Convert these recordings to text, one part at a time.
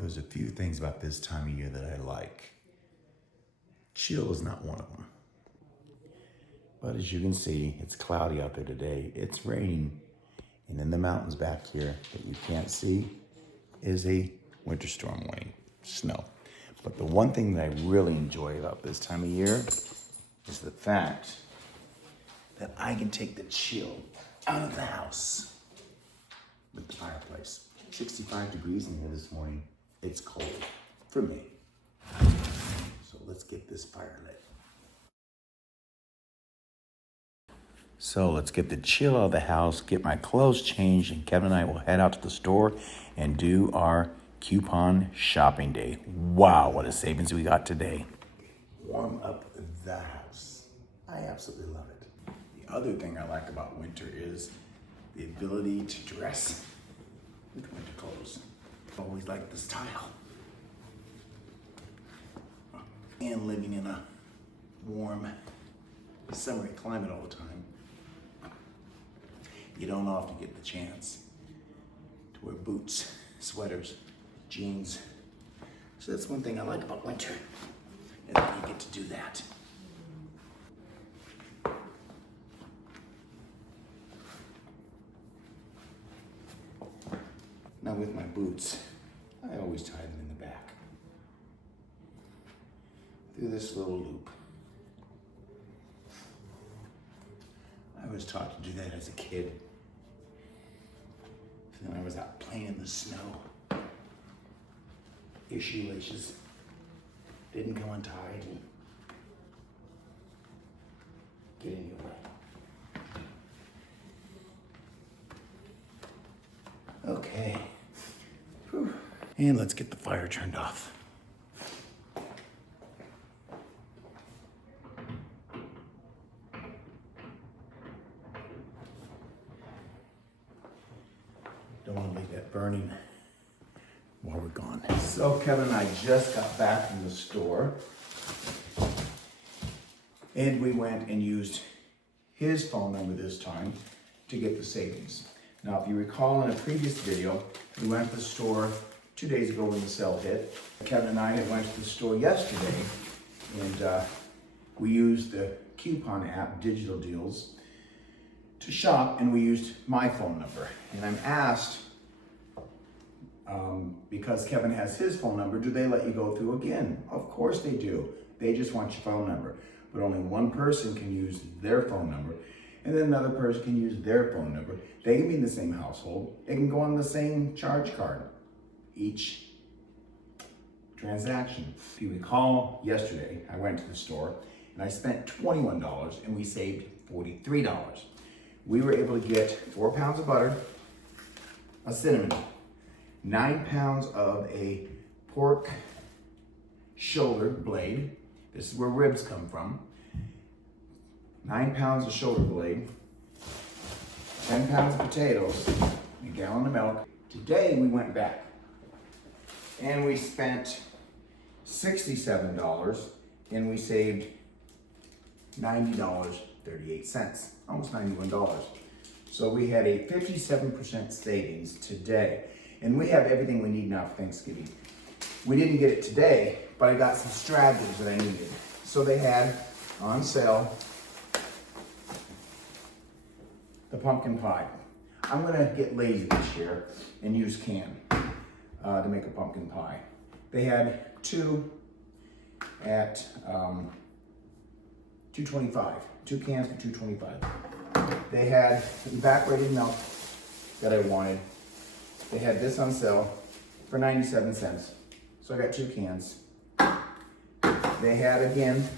there's a few things about this time of year that I like. Chill is not one of them. But as you can see, it's cloudy out there today. It's raining. And in the mountains back here that you can't see is a winter storm warning, snow. But the one thing that I really enjoy about this time of year is the fact that I can take the chill out of the house with the fireplace. 65 degrees in here this morning. It's cold for me. So let's get this fire lit. So let's get the chill out of the house, get my clothes changed, and Kevin and I will head out to the store and do our coupon shopping day. Wow, what a savings we got today. Warm up the house. I absolutely love it. The other thing I like about winter is the ability to dress with winter clothes. I've always liked the style. And living in a warm, summery climate all the time, you don't often get the chance to wear boots, sweaters, jeans. So that's one thing I like about winter, is that you get to do that. Now with my boots, I always tie them in the back through this little loop. I was taught to do that as a kid. Then I was out playing in the snow. Your shoelaces didn't come untied and get in your way. Okay. Whew. And let's get the fire turned off. Don't want to leave that burning while we're gone. So Kevin and I just got back from the store and we went and used his phone number this time to get the savings. Now, if you recall in a previous video, we went to the store 2 days ago when the sale hit. Kevin and I had went to the store yesterday and we used the coupon app, Digital Deals, to shop, and we used my phone number. And I'm asked, because Kevin has his phone number, do they let you go through again? Of course they do. They just want your phone number. But only one person can use their phone number, and then another person can use their phone number. They can be in the same household. They can go on the same charge card each transaction. If you recall, yesterday I went to the store and I spent $21 and we saved $43. We were able to get 4 pounds of butter, a cinnamon, 9 pounds of a pork shoulder blade. This is where ribs come from. 9 pounds of shoulder blade, 10 pounds of potatoes, a gallon of milk. Today we went back and we spent $67 and we saved $90.38, almost $91. So we had a 57% savings today. And we have everything we need now for Thanksgiving. We didn't get it today, but I got some stragglers that I needed. So they had on sale the pumpkin pie. I'm gonna get lazy this year and use can to make a pumpkin pie. They had 2 at $2.25, 2 cans for $2.25. They had evaporated milk that I wanted. They had this on sale for 97 cents. So I got 2 cans. They had, again,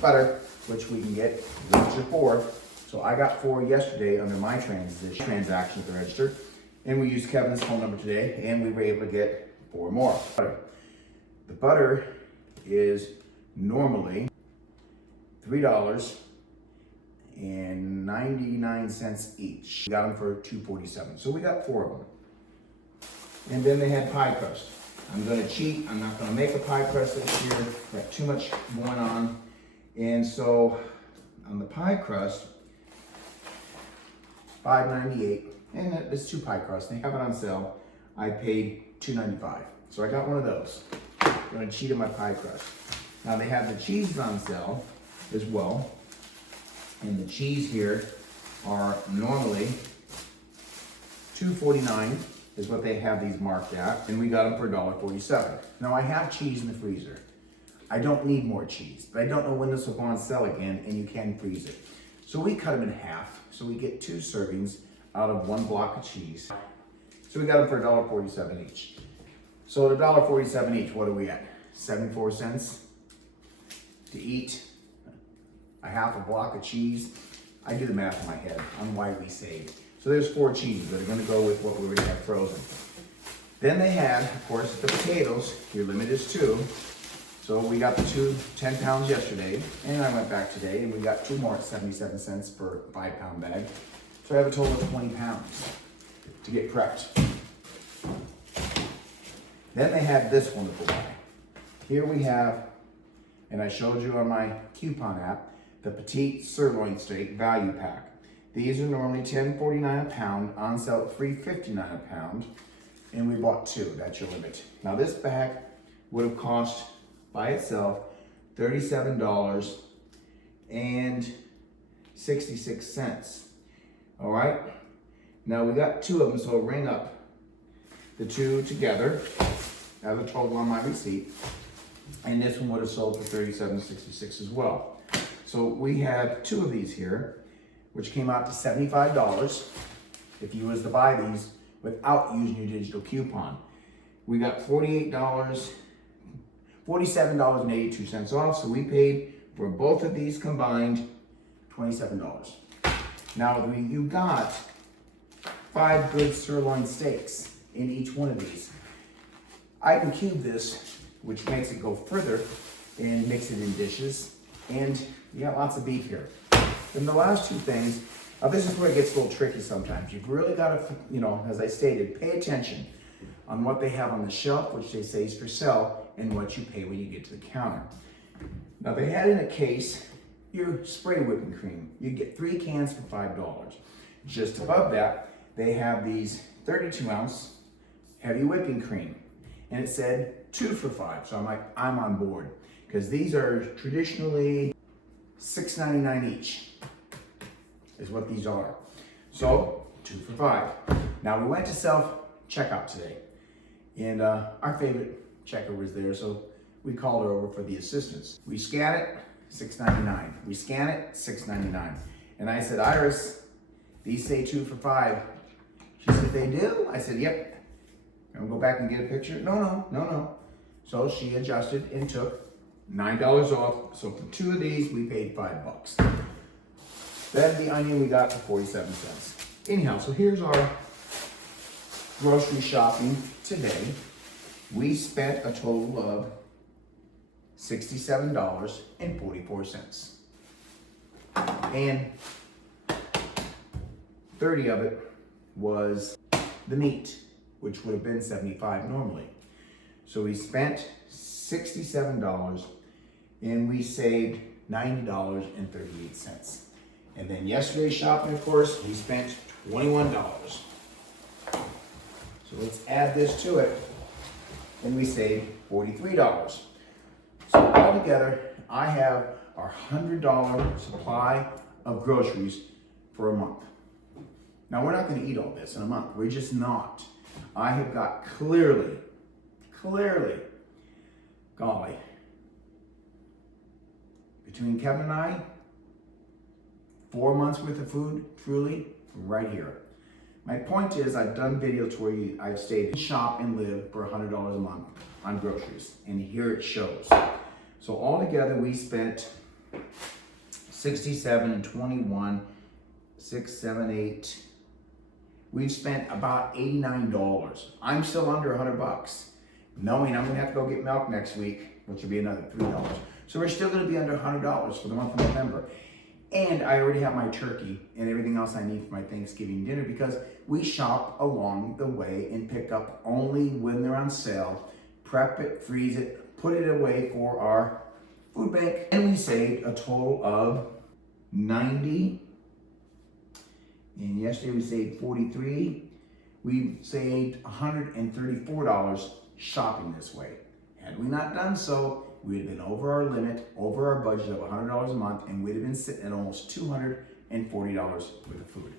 butter, which we can get limits are 4. So I got 4 yesterday under my transaction at the register. And we used Kevin's phone number today and we were able to get 4 more. The butter is normally $3.99 each. We got them for $2.47. So we got 4 of them. And then they had pie crust. I'm gonna cheat. I'm not gonna make a pie crust this year. Got too much going on. And so on the pie crust, $5.98. And it's 2 pie crusts. They have it on sale. I paid $2.95. So I got one of those. I'm gonna cheat on my pie crust. Now they have the cheeses on sale as well. And the cheese here are normally $2.49 is what they have these marked at. And we got them for $1.47. Now I have cheese in the freezer. I don't need more cheese, but I don't know when this will go on sale again, and you can freeze it. So we cut them in half, so we get 2 servings out of 1 block of cheese. So we got them for $1.47 each. So at $1.47 each, what are we at? 74 cents to eat a half a block of cheese. I do the math in my head on why we saved. So there's 4 cheeses that are gonna go with what we already have frozen. Then they had, of course, the potatoes. Your limit is 2. So we got the 2 10 pounds yesterday, and I went back today, and we got 2 more at 77 cents per 5-pound bag. So I have a total of 20 pounds to get prepped. Then they had this wonderful buy. Here we have, and I showed you on my coupon app, the Petite Sirloin Steak Value Pack. These are normally $10.49 a pound, on sale at $3.59 a pound, and we bought 2, that's your limit. Now this bag would have cost by itself $37.66. All right, now we got 2 of them, so ring up the 2 together as a total on my receipt, and this one would have sold for $37.66 as well. So we have 2 of these here, which came out to $75 if you was to buy these without using your digital coupon. We got $47.82 off, so we paid for both of these combined $27. Now you got 5 good sirloin steaks in each one of these. I can cube this, which makes it go further and mix it in dishes, and you got lots of beef here. And the last 2 things, this is where it gets a little tricky sometimes. You've really got to, as I stated, pay attention on what they have on the shelf, which they say is for sale, and what you pay when you get to the counter. Now they had in a case your spray whipping cream. You get 3 cans for $5. Just above that, they have these 32-ounce heavy whipping cream, and it said 2 for $5. So I'm like, I'm on board, because these are traditionally $6.99 each is what these are. So 2 for $5. Now we went to self-checkout today, and our favorite checker was there, so we called her over for the assistance. We scan it, $6.99. We scan it, $6.99. And I said, Iris, these say 2 for $5. She said, they do? I said, yep. I'm gonna go back and get a picture. No. So she adjusted and took $9 off. So for 2 of these, we paid $5. Then the onion we got for 47 cents. Anyhow, so here's our grocery shopping today. We spent a total of $67.44. And 30 of it was the meat, which would have been $75 normally. So we spent $67 and we saved $90.38. And then yesterday's shopping, of course, we spent $21. So let's add this to it, and we saved $43. So altogether, I have our $100 supply of groceries for a month. Now, we're not going to eat all this in a month. We're just not. I have got clearly, golly, between Kevin and I, 4 months worth of food, truly, right here. My point is, I've done videos where I've stayed, shop and live for $100 a month on groceries, and here it shows. So altogether, we spent 67 and 21, 6, 7, 8. We've spent about $89. I'm still under $100, knowing I'm gonna have to go get milk next week, which will be another $3. So we're still gonna be under $100 for the month of November. And I already have my turkey and everything else I need for my Thanksgiving dinner, because we shop along the way and pick up only when they're on sale, prep it, freeze it, put it away for our food bank. And we saved a total of 90. And yesterday we saved 43. we saved $134 shopping this way. Had we not done so, we'd have been over our limit, over our budget of $100 a month, and we'd have been sitting at almost $240 worth of food.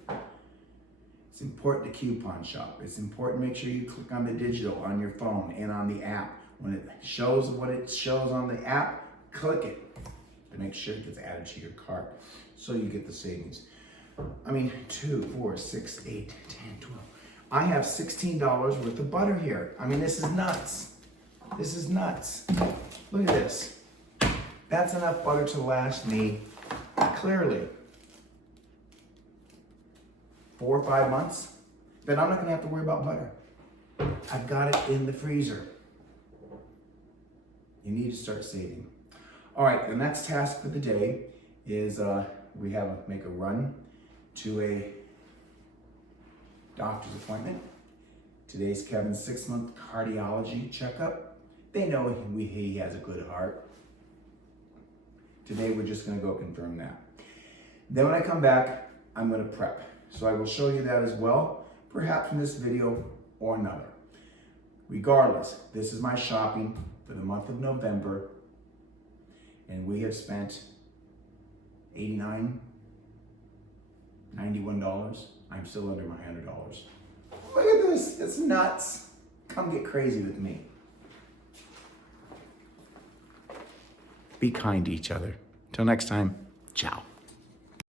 It's important to coupon shop. It's important to make sure you click on the digital on your phone and on the app. When it shows what it shows on the app, click it to make sure it gets added to your cart so you get the savings. I mean, 2, 4, 6, 8, 10, 12. I have $16 worth of butter here. I mean, this is nuts. This is nuts. Look at this. That's enough butter to last me, clearly, 4 or 5 months. Then I'm not gonna have to worry about butter. I've got it in the freezer. You need to start saving. All right, the next task for the day is we have to make a run to a doctor's appointment. Today's Kevin's 6-month cardiology checkup. They know he has a good heart. Today we're just gonna go confirm that. Then when I come back, I'm gonna prep. So I will show you that as well, perhaps in this video or another. Regardless, this is my shopping for the month of November, and we have spent $89, $91. I'm still under my $100. Look at this, it's nuts. Come get crazy with me. Be kind to each other. Till next time, ciao.